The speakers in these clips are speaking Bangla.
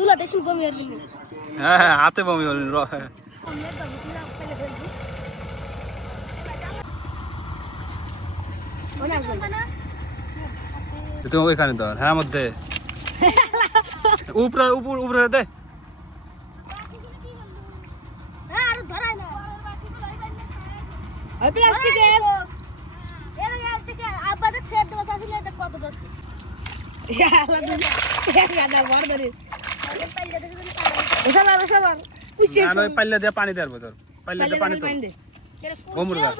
ঝুলা দেখুন বমি হল হ্যাঁ হ্যাঁ হাতে বমি হল তুমি ওইখানে ধর হ্যাঁ মধ্যে উপরে উপর উপরে দে পাল্লা দিয়ে পানি দেওয়ার তোর পাল্লা দিয়ে পানি তো মুরগা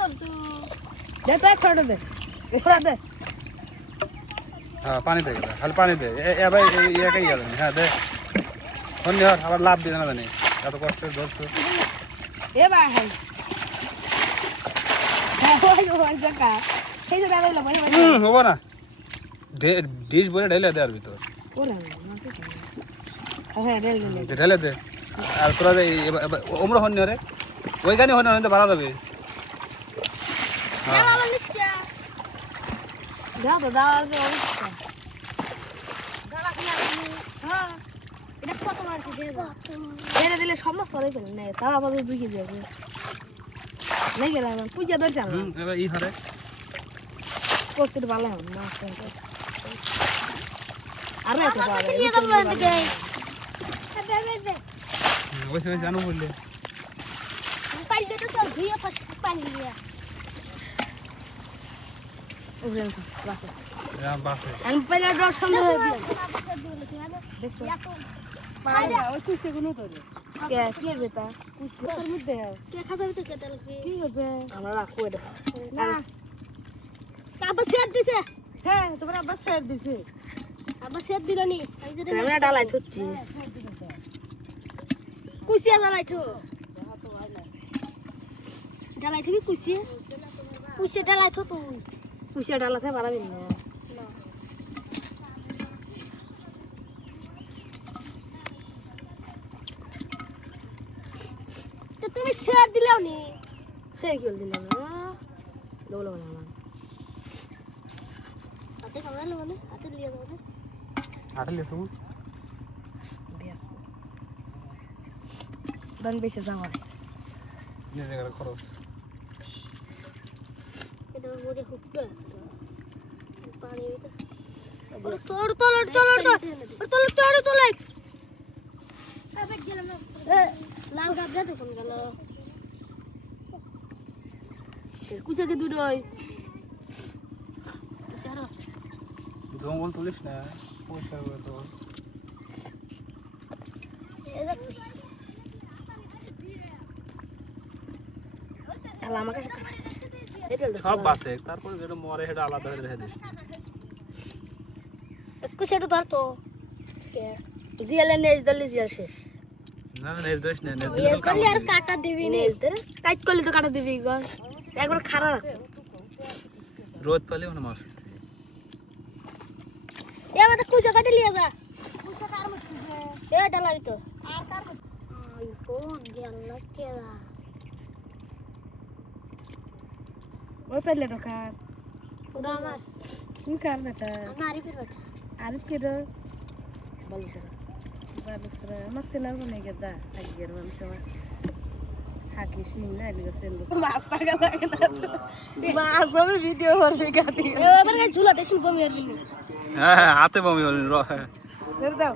হ্যাঁ পানি দে খালি পানি দে এবার ইয়াকেই গেল হ্যাঁ দে ধন্যবাদ আবার লাভ দিতে না জানি এত কষ্ট ধরছো হবো না ডিশ বলে ঢেলে দে আর ভিতর ঢেলে দে আর তোরা ওমরা হন রে ওইখানে হন ভাড়া যাবে দিলে সমস্ত তাও আবার 2 কেজি আছে নাই গেলাম পূজা ধরতাম এবার ই হরে করতে ভালো হয় না আর এত পারে ওইসে জানো বললে পাইলে তো চল ধুইয়া পানি দিয়া ওরে বাসে বাসে আমি পয়লা ডর সুন্দর হয়ে দিলাম দেখো পায়রা ওই কুইছে গুলো তো কি হবে তা কুইছের মধ্যে কে খাবে তো কে লাগবে কি হবে আমরা রাখো এটা না আব্বা শেয়ার দিছে হ্যাঁ তোমার আব্বা শেয়ার দিছে আব্বা শেয়ার দিল নি আমরা ডালাই থুচ্ছি কুইছে ডালাইছো ডালাই তুমি কুইছে কুইছে ডালাই থো তুই কুইছে ডালাতে পারবি না তো তুমি শেয়ার দিলাও নি শেয়ার কি দিলাম না দৌড়াও না হাতে কামড়ালো মানে হাতে লিয়ে দাও না হাতে লিয়ে তুমি বেশ দান বেশি যাওয়া নিজে করে খরচ এটা বড় হুকটা আছে পানি এটা তোর আবে গেলাম না লাল গাবড়া তো কোন গেল কুচাকে দুডই জঙ্গল তুলিস না পয়সা করে তো আমাকে সব বাসে তারপরে যেটা মরে সেটা আলাদা করে রেখে দিস কুচাটা ধর তো জিয়ালে নেজ দলি জিয়াল শেষ না নেজ দোষ না নেজ দলি আর কাটা দিবি নেজ দে কাট করলি তো কাটা দিবি গো একবার খাড়া রাখ রোদ পালে ওনা মাছ এ আমাদের কুচা কাটে লিয়ে যা কুচা কার মত এ ডালাই তো আর কার মত আই ফোন গেল না কেলা ওই পেলে দোকান ওটা আমার তুমি কার বেটা আমার আরিফের বেটা আরিফ কে রে বালিশরা আমার ছেলের মনে গেদা আগের মানুষ আমার থাকি সিম না এদিকে সেল মাছ টাকা লাগে না মাছ হবে ভিডিও করবে কাটি এবার ঝুলা দেখুন বমি হল হ্যাঁ হাতে বমি হল দাও